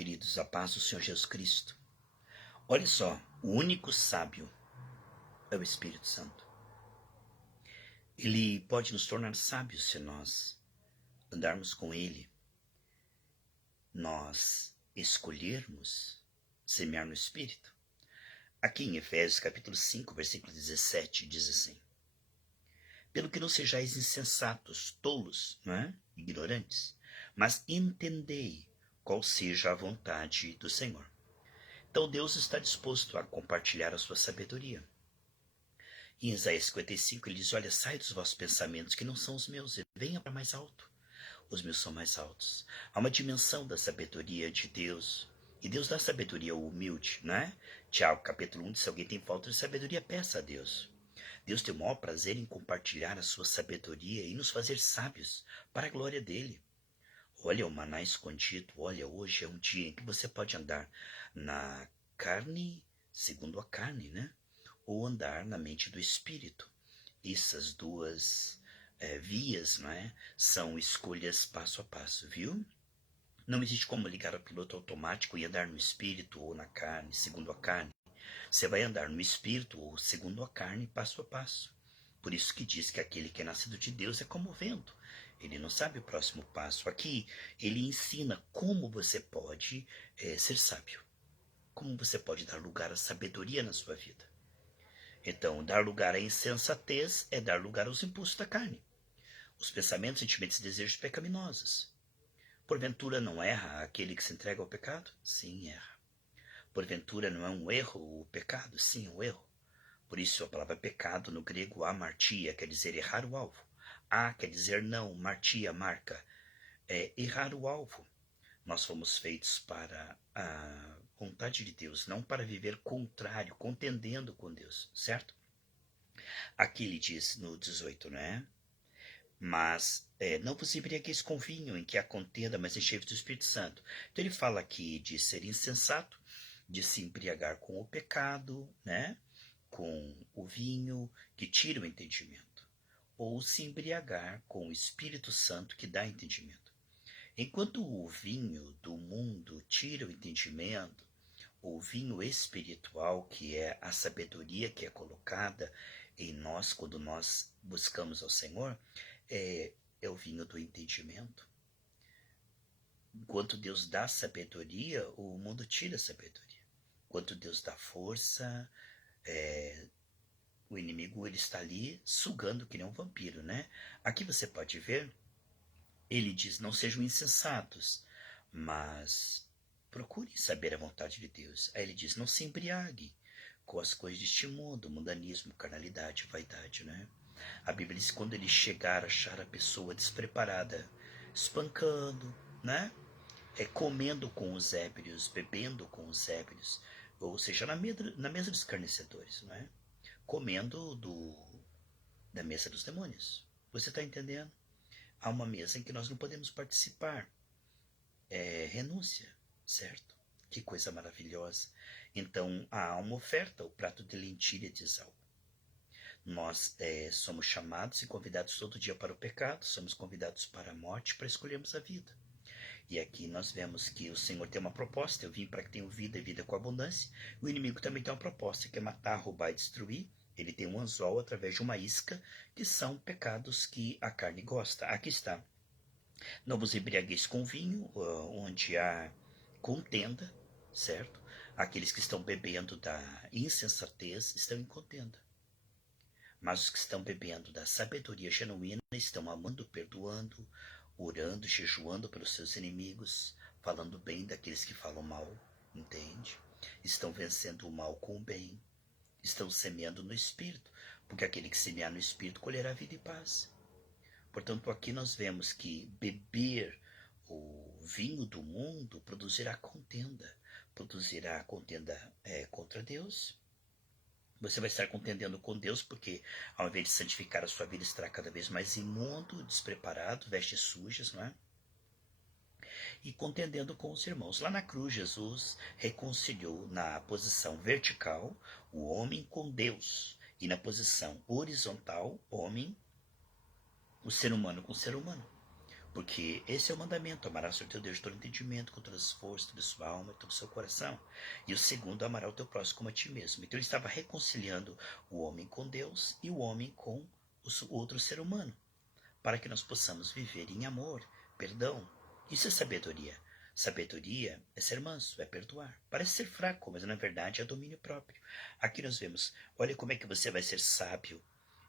queridos, a paz do Senhor Jesus Cristo. Olha só, o único sábio é o Espírito Santo. Ele pode nos tornar sábios se nós andarmos com Ele, nós escolhermos semear no Espírito. Aqui em Efésios capítulo 5, versículo 17, diz assim: pelo que não sejais insensatos, tolos, ignorantes, mas entendei qual seja a vontade do Senhor. Então Deus está disposto a compartilhar a sua sabedoria. Em Isaías 55 ele diz: olha, sai dos vossos pensamentos que não são os meus, e venha para mais alto. Os meus são mais altos. Há uma dimensão da sabedoria de Deus, e Deus dá sabedoria ao humilde, Tiago capítulo 1 diz: se alguém tem falta de sabedoria, peça a Deus. Deus tem o maior prazer em compartilhar a sua sabedoria e nos fazer sábios para a glória dele. Olha o maná escondido, olha, hoje é um dia em que você pode andar na carne, segundo a carne, ou andar na mente do Espírito. Essas duas vias, são escolhas passo a passo, viu? Não existe como ligar o piloto automático e andar no Espírito ou na carne, segundo a carne. Você vai andar no Espírito ou segundo a carne, passo a passo. Por isso que diz que aquele que é nascido de Deus é como o vento. Ele não sabe o próximo passo. Aqui ele ensina como você pode ser sábio. Como você pode dar lugar à sabedoria na sua vida. Então, dar lugar à insensatez é dar lugar aos impulsos da carne. Os pensamentos, sentimentos e desejos pecaminosos. Porventura não erra aquele que se entrega ao pecado? Sim, erra. Porventura não é um erro o pecado? Sim, é um erro. Por isso a palavra pecado no grego amartia quer dizer errar o alvo. Quer dizer não, martia, marca. É errar o alvo. Nós fomos feitos para a vontade de Deus, não para viver contrário, contendendo com Deus, certo? Aqui ele diz no 18, Mas não vos embriagueis com vinho em que há contenda, mas enchei-vos do Espírito Santo. Então ele fala aqui de ser insensato, de se embriagar com o pecado, com o vinho que tira o entendimento, ou se embriagar com o Espírito Santo que dá entendimento. Enquanto o vinho do mundo tira o entendimento, o vinho espiritual, que é a sabedoria que é colocada em nós quando nós buscamos ao Senhor, é o vinho do entendimento. Enquanto Deus dá sabedoria, o mundo tira a sabedoria. Enquanto Deus dá força, o inimigo ele está ali sugando que nem um vampiro, Aqui você pode ver, ele diz: não sejam insensatos, mas procurem saber a vontade de Deus. Aí ele diz: não se embriague com as coisas deste mundo, mundanismo, carnalidade, vaidade, A Bíblia diz que quando ele chegar, achar a pessoa despreparada, espancando, comendo com os ébrios, bebendo com os ébrios, ou seja, na mesa dos escarnecedores, comendo da mesa dos demônios. Você está entendendo? Há uma mesa em que nós não podemos participar. É renúncia, certo? Que coisa maravilhosa. Então, há uma oferta, o prato de lentilha de Esaú. Nós somos chamados e convidados todo dia para o pecado, somos convidados para a morte, para escolhermos a vida. E aqui nós vemos que o Senhor tem uma proposta: eu vim para que tenham vida e vida com abundância. O inimigo também tem uma proposta, que é matar, roubar e destruir. Ele tem um anzol através de uma isca, que são pecados que a carne gosta. Aqui está: não vos embriagueis com vinho, onde há contenda, certo? Aqueles que estão bebendo da insensatez estão em contenda. Mas os que estão bebendo da sabedoria genuína estão amando, perdoando, orando, jejuando pelos seus inimigos, falando bem daqueles que falam mal, entende? Estão vencendo o mal com o bem, estão semeando no Espírito, porque aquele que semear no Espírito colherá vida e paz. Portanto, aqui nós vemos que beber o vinho do mundo produzirá contenda contra Deus. Você vai estar contendendo com Deus, porque ao invés de santificar a sua vida, estará cada vez mais imundo, despreparado, vestes sujas, E contendendo com os irmãos. Lá na cruz, Jesus reconciliou na posição vertical o homem com Deus, e na posição horizontal, o ser humano com o ser humano. Porque esse é o mandamento: amarás o teu Deus de todo entendimento, com todas as forças, toda a sua alma, todo o seu coração. E o segundo, amarás o teu próximo como a ti mesmo. Então ele estava reconciliando o homem com Deus e o homem com o outro ser humano, para que nós possamos viver em amor, perdão. Isso é sabedoria. Sabedoria é ser manso, é perdoar. Parece ser fraco, mas na verdade é domínio próprio. Aqui nós vemos, olha como é que você vai ser sábio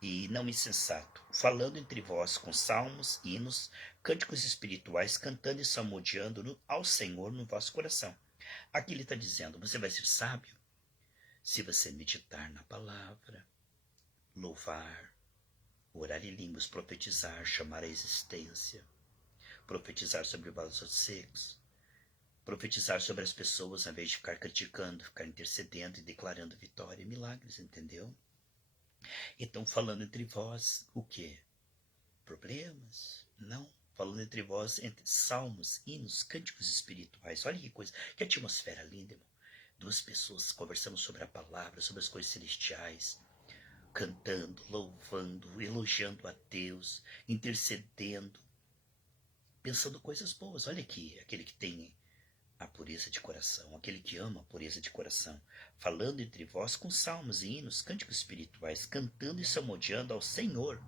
e não insensato, falando entre vós com salmos, hinos, cânticos espirituais, cantando e salmodiando ao Senhor no vosso coração. Aqui ele está dizendo, você vai ser sábio se você meditar na palavra, louvar, orar em línguas, profetizar, chamar a existência, profetizar sobre vasos secos, profetizar sobre as pessoas, ao invés de ficar criticando, ficar intercedendo e declarando vitória e milagres, entendeu? Então, falando entre vós, o quê? Problemas? Não. Falando entre vós, entre salmos, hinos, cânticos espirituais. Olha que coisa, que atmosfera linda, irmão. Duas pessoas conversando sobre a palavra, sobre as coisas celestiais, cantando, louvando, elogiando a Deus, intercedendo, pensando coisas boas. Olha aqui, aquele que tem a pureza de coração, aquele que ama a pureza de coração, falando entre vós com salmos e hinos, cânticos espirituais, cantando e salmodiando ao Senhor.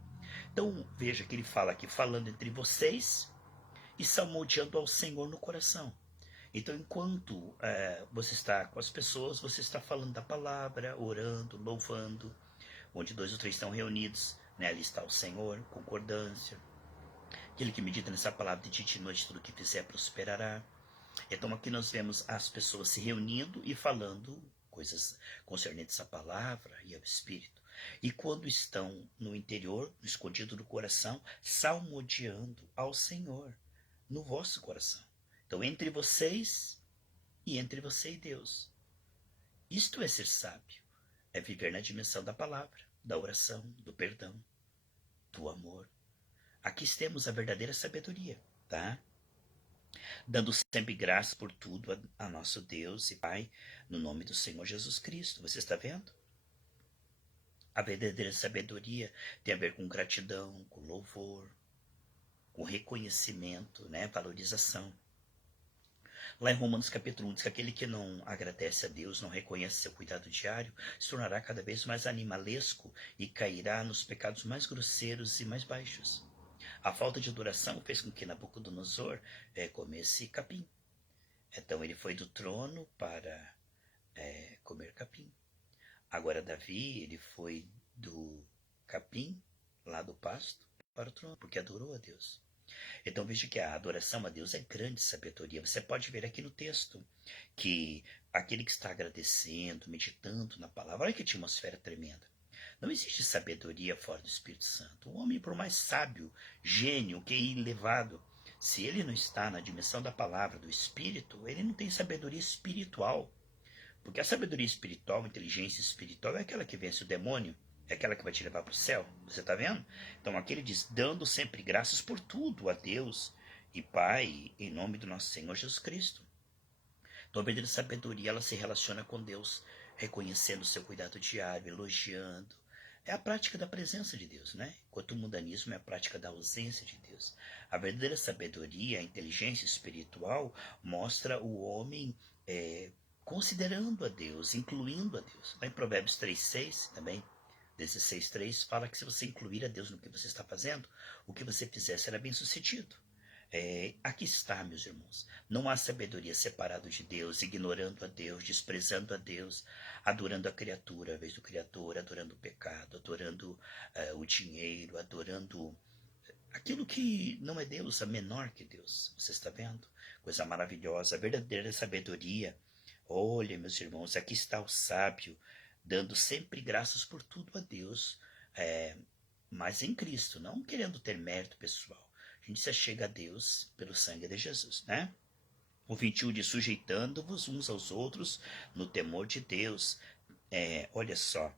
Então veja que ele fala aqui, falando entre vocês e salmodiando ao Senhor no coração. Então enquanto você está com as pessoas, você está falando da palavra, orando, louvando, onde 2 ou 3 estão reunidos, né? Ali está o Senhor, concordância. Aquele que medita nessa palavra de dia e noite, tudo que fizer prosperará. Então aqui nós vemos as pessoas se reunindo e falando coisas concernentes à palavra e ao Espírito. E quando estão no interior, no escondido do coração, salmodiando ao Senhor, no vosso coração. Então entre vocês e entre você e Deus. Isto é ser sábio, é viver na dimensão da palavra, da oração, do perdão, do amor. Aqui temos a verdadeira sabedoria, tá? Dando sempre graça por tudo a nosso Deus e Pai, no nome do Senhor Jesus Cristo. Você está vendo? A verdadeira sabedoria tem a ver com gratidão, com louvor, com reconhecimento, né? Valorização. Lá em Romanos capítulo 1 diz que aquele que não agradece a Deus, não reconhece seu cuidado diário, se tornará cada vez mais animalesco e cairá nos pecados mais grosseiros e mais baixos. A falta de adoração fez com que Nabucodonosor comesse capim. Então ele foi do trono para comer capim. Agora Davi, ele foi do capim, lá do pasto, para o trono, porque adorou a Deus. Então veja que a adoração a Deus é grande sabedoria. Você pode ver aqui no texto que aquele que está agradecendo, meditando na palavra, olha que atmosfera tremenda. Não existe sabedoria fora do Espírito Santo. O homem, por mais sábio, gênio, que é elevado, se ele não está na dimensão da palavra, do Espírito, ele não tem sabedoria espiritual. Porque a sabedoria espiritual, a inteligência espiritual é aquela que vence o demônio, é aquela que vai te levar para o céu. Você está vendo? Então aqui ele diz, dando sempre graças por tudo a Deus e Pai, em nome do nosso Senhor Jesus Cristo. Então a verdadeira sabedoria, ela se relaciona com Deus, reconhecendo o seu cuidado diário, elogiando. É a prática da presença de Deus, né? Enquanto o mundanismo é a prática da ausência de Deus. A verdadeira sabedoria, a inteligência espiritual, mostra o homem considerando a Deus, incluindo a Deus. Lá em Provérbios 3,6 também, 16,3, fala que se você incluir a Deus no que você está fazendo, o que você fizer será bem sucedido. Aqui está, meus irmãos. Não há sabedoria separado de Deus, ignorando a Deus, desprezando a Deus, adorando a criatura ao invés do Criador, adorando o pecado, adorando o dinheiro, adorando aquilo que não é Deus, é menor que Deus. Você está vendo? Coisa maravilhosa, a verdadeira sabedoria. Olha, meus irmãos, aqui está o sábio, dando sempre graças por tudo a Deus, mas em Cristo, não querendo ter mérito pessoal. A gente se achega a Deus pelo sangue de Jesus, né? O 21 diz, sujeitando-vos uns aos outros no temor de Deus. Olha só,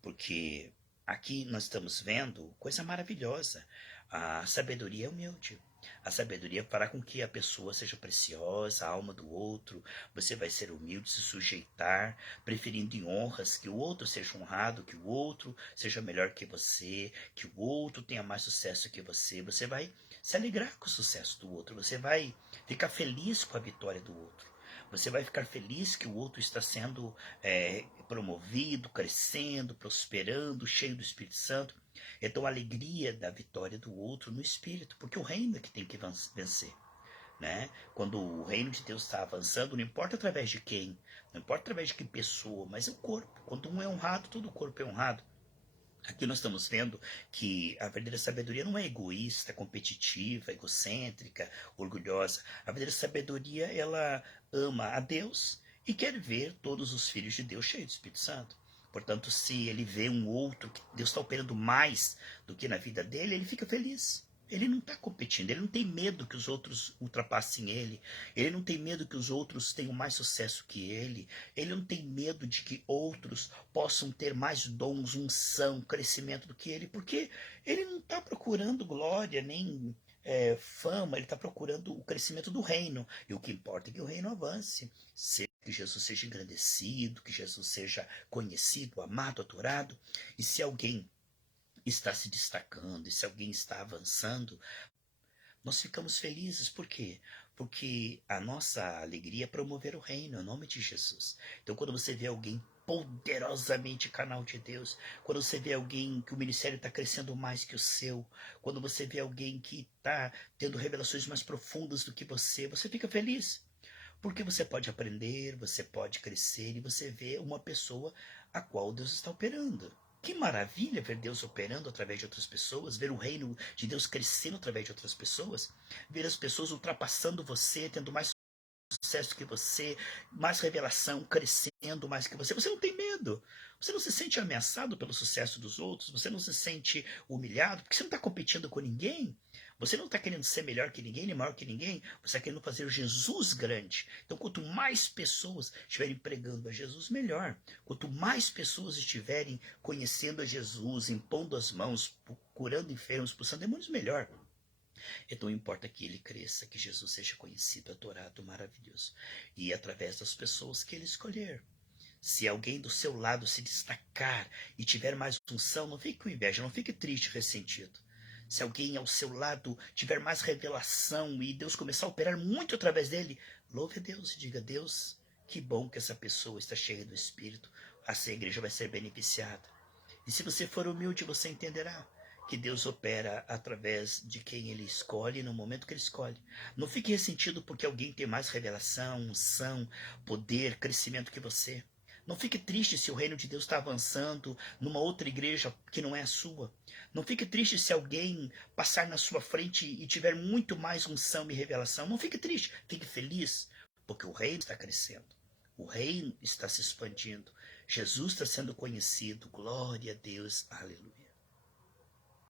porque aqui nós estamos vendo coisa maravilhosa. A sabedoria é humilde. A sabedoria fará com que a pessoa seja preciosa, a alma do outro. Você vai ser humilde, se sujeitar, preferindo em honras que o outro seja honrado, que o outro seja melhor que o outro tenha mais sucesso que você. Você vai se alegrar com o sucesso do outro, você vai ficar feliz com a vitória do outro. Você vai ficar feliz que o outro está sendo promovido, crescendo, prosperando, cheio do Espírito Santo. Então, a alegria da vitória do outro no Espírito, porque o reino é que tem que vencer. Né? Quando o reino de Deus está avançando, não importa através de quem, não importa através de que pessoa, mas é o corpo. Quando um é honrado, todo o corpo é honrado. Aqui nós estamos vendo que a verdadeira sabedoria não é egoísta, competitiva, egocêntrica, orgulhosa. A verdadeira sabedoria, ela ama a Deus e quer ver todos os filhos de Deus cheios do Espírito Santo. Portanto, se ele vê um outro que Deus está operando mais do que na vida dele, ele fica feliz. Ele não está competindo, ele não tem medo que os outros ultrapassem ele não tem medo que os outros tenham mais sucesso que ele não tem medo de que outros possam ter mais dons, unção, crescimento do que ele, porque ele não está procurando glória nem fama, ele está procurando o crescimento do reino, e o que importa é que o reino avance, que Jesus seja engrandecido, que Jesus seja conhecido, amado, adorado, e se alguém está se destacando, e se alguém está avançando, nós ficamos felizes. Por quê? Porque a nossa alegria é promover o reino, em nome de Jesus. Então, quando você vê alguém poderosamente canal de Deus, quando você vê alguém que o ministério está crescendo mais que o seu, quando você vê alguém que está tendo revelações mais profundas do que você fica feliz. Porque você pode aprender, você pode crescer e você vê uma pessoa a qual Deus está operando. Que maravilha ver Deus operando através de outras pessoas, ver o reino de Deus crescendo através de outras pessoas, ver as pessoas ultrapassando você, tendo mais sucesso que você, mais revelação, crescendo mais que você. Você não tem medo. Você não se sente ameaçado pelo sucesso dos outros. Você não se sente humilhado, porque você não está competindo com ninguém. Você não está querendo ser melhor que ninguém, nem maior que ninguém. Você está querendo fazer Jesus grande. Então, quanto mais pessoas estiverem pregando a Jesus, melhor. Quanto mais pessoas estiverem conhecendo a Jesus, impondo as mãos, curando enfermos, expulsando demônios, melhor. Então importa que ele cresça, que Jesus seja conhecido, adorado, maravilhoso. E através das pessoas que ele escolher. Se alguém do seu lado se destacar e tiver mais unção, não fique com inveja, não fique triste, ressentido. Se alguém ao seu lado tiver mais revelação e Deus começar a operar muito através dele, louve a Deus e diga: Deus, que bom que essa pessoa está cheia do Espírito. Assim a igreja vai ser beneficiada. E se você for humilde, você entenderá que Deus opera através de quem ele escolhe no momento que ele escolhe. Não fique ressentido porque alguém tem mais revelação, unção, poder, crescimento que você. Não fique triste se o reino de Deus está avançando numa outra igreja que não é a sua. Não fique triste se alguém passar na sua frente e tiver muito mais unção e revelação. Não fique triste, fique feliz, porque o reino está crescendo. O reino está se expandindo. Jesus está sendo conhecido. Glória a Deus. Aleluia.